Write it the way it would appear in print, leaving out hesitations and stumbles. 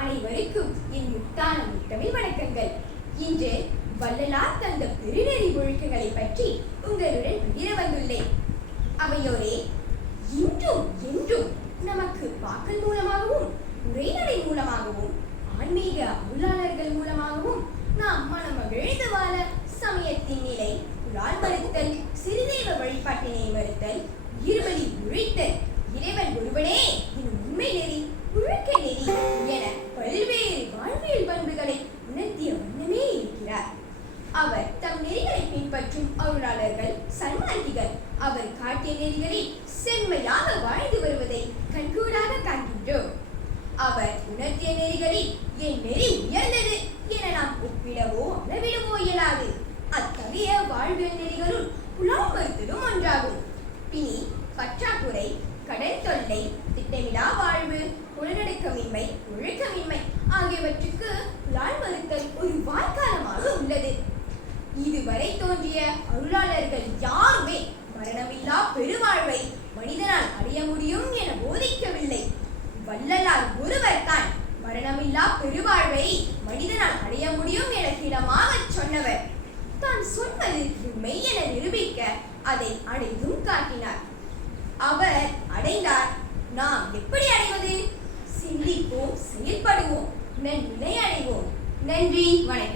அனைவருக்கும் என் முத்தான முத்தமிழ் வணக்கங்கள். இன்று வள்ளலார் தந்த பெருநெறி ஒழுக்கங்களை பற்றி உங்களுடன் பகிர வந்துள்ளேன். அவையோரே, இன்றும் என்றும் நமக்கு வாக்கள் மூலமாகவும் உரைநடை மூலமாகவும் ஆன்மீக அருளாளர்கள் மூலமாகவும் நாம் மனமகிழ்ந்து வாழ சமயத்தின் நிலை, புலால் மறுத்தல், சிறுதெய்வ வழிபாட்டினை மறுத்தல், உயிர்வழி உழைத்தல், இறைவன் ஒருவனே எனும் உண்மை நெறி, ஒழுக்க நெறி என பல்வேறு வாழ்வியல் பண்புகளை உணர்த்திய வண்ணமே இருக்கிறார். அவர் தம் நெறிகளை பின்பற்றும் அருளாளர்கள், சன்மார்க்கிகள் அவர் காட்டிய நெறிகளில் செம்மையாக வாழ்ந்து வருவதை கண்கூடாக காண்கின்றோம். அவர் உணர்த்திய நெறிகளில் என் நெறி உயர்ந்தது என நாம் ஒப்பிடவோ அளவிடவோ இயலாது. அத்தகைய வாழ்வியல் நெறிகளுள் புலால் மறுத்தலும் ஒன்றாகும். பிணி, பற்றாக்குறை, கடன் தொல்லை, திட்டமிடா வாழ்வு, புலனடக்கமின்மை, ஒழுக்கமின்மை ஆகியவற்றுக்கு புலால் மறுத்தல் ஒரு வாய்க்காலமாக உள்ளது. இதுவரை தோன்றிய அருளாளர்கள் யாருமே மரணமில்லா பெருவாழ்வை மனிதனால் அடைய முடியும் என போதிக்கவில்லை. வள்ளலார் ஒருவர் தான் மரணமில்லா பெருவாழ்வை மனிதனால் அடைய முடியும் என திடமாக சொன்னவர். தான் சொன்னது மெய் என நிரூபிக்க அதை அடைந்தும் காட்டினார். அவர் அடைந்தார். நாம் எப்படி அடைவது? சிந்திப்போம், செயல்படுவோம், நன்மை அடைவோம். நன்றி, வணக்கம்.